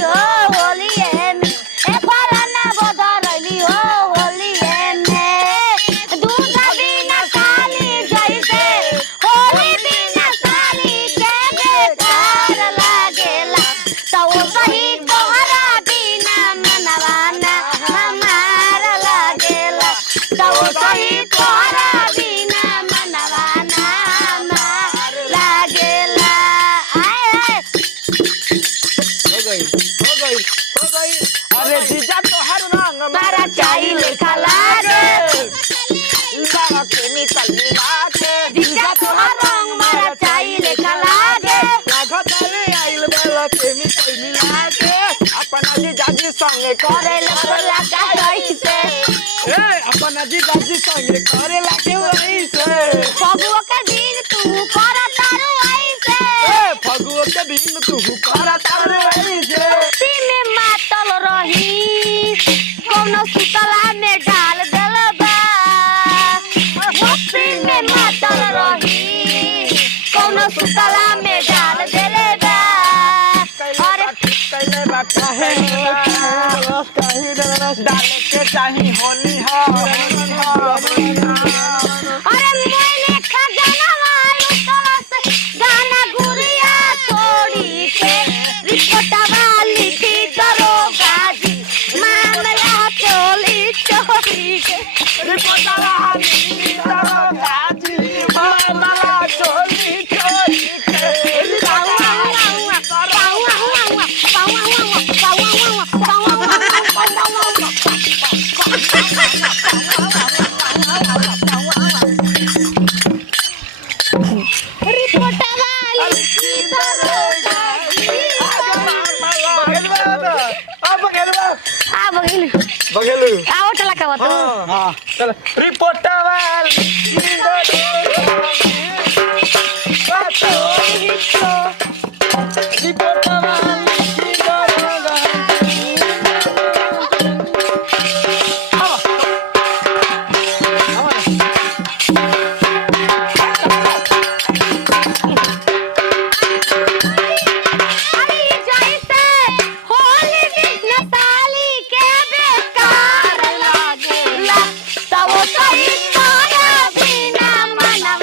हो होलिए में ए फलाना बदरली हो होलिए में दूध बिना साली जैसे होली बिना साली के बेकार लागेला तो सही तोहरा बिना मनवाना हमार लागेला तो सही तोहरा बिना मनवाना हमार लागेला हो गई अरे जीजा तोहर रंग मारा चाही लेखा लागे सारा केमिकल मिला के जीजा तोहर रंग मारा चाही लेखा लागे लागत रे आइल वाला केमिकल मिला के अपना जीजा जी संगे करे लगा कैसे ए अपना जीजा जी संगे करे लागे वैसे फगुओ के दिन तू करा तारू ऐसे ए फगुओ के दिन तू करा तारू वैसे ती में मातल रही कोनो सुतला में डाल देलबा मस्ती में मातल रही कोनो सुतला में डाल देलबा अरे कैले बा काहे डाल के चाही होली हो अरे मैंने खजाना वालू तरस गाना गुड़िया छोड़ी के रिपोर्टा वाली थी दरोगा जी मामला चोली चोरी के रिपोर्टा वाली दरोगा जी मामला चोली चोरी के रिपोर्टा वाली थी दरोगा जी बघेलू आवटला का तू हां चल रिपोर्टा वाली रिपोर्टा वाली दरोगा अरे जैसे होली बिना साली के बेकार लागेला तब सही तोरा बिना मनवा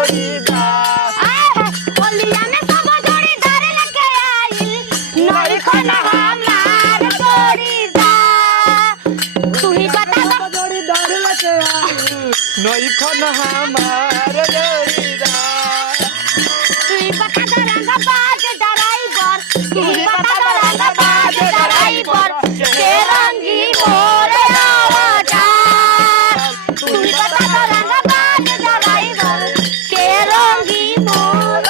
जोड़ीदार होलिया में सब जोड़ीदार लेके आइल नई खन हमार जोड़ीदार तू ही बता दो जोड़ीदार लगे नई खन हमार जोड़ीदार तू ही बता दो रंग बाज ड्राइवर तू ही बता दो रंग बाज ड्राइवर के रंगी मोर आवाजार तू ही बता दो रंग बाज ड्राइवर के रंगी मोर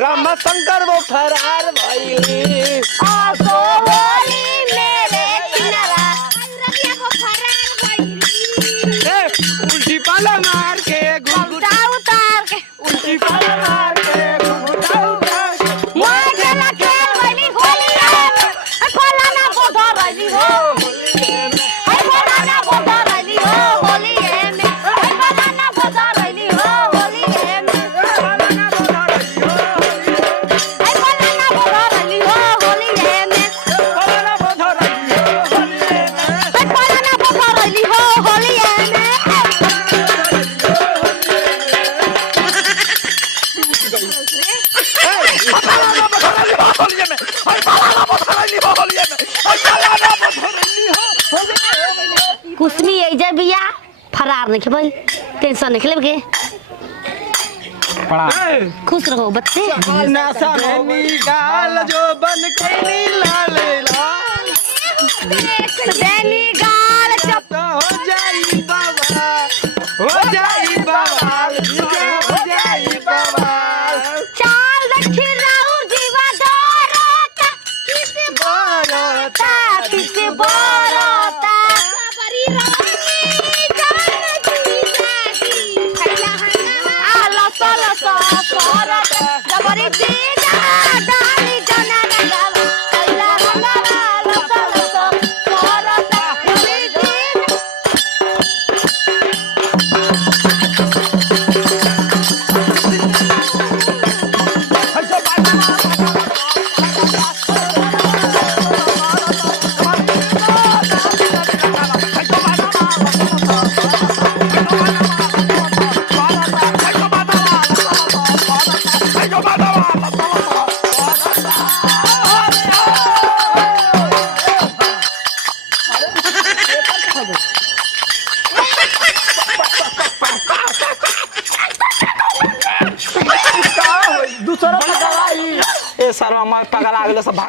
राम शंकर वो फरार भइली आसो होली मेरे किनारा रबिया को फरार भइली उल्टी पाला मार के घुंघटा उतार के उल्टी पाला मार के घुंघटा उतार के मोर खेला खेल भइली होलिया में खोला ना बोधर रही हो हाय खोला ना बोधर रही हो होलिया में हाय खोला ना बोधर रही हो होलिया में हाय खोला ना बोधर रही हो होलिया में कुछ नहीं है बिया फरार नहीं भाई टेंशन नहीं लेबे खुश रहो बच्चे नशा में निकाल जो बन के लाल लाल बेनी गाल चप तो हो जाई बाबा हो जाई बाबा हो जाई बाबा चाल दक्षिण राउर जीवा दोरता किसे बोरता किसे बोरता बरी रानी जानती जाती खैला हंगा आलो सोलो सोरता जबरी सीधा डाली जना लगावा खैला हंगा आलो सोलो सोरता जबरी सीधा दूसरा दवाई ए सर हमार पगला गेल सब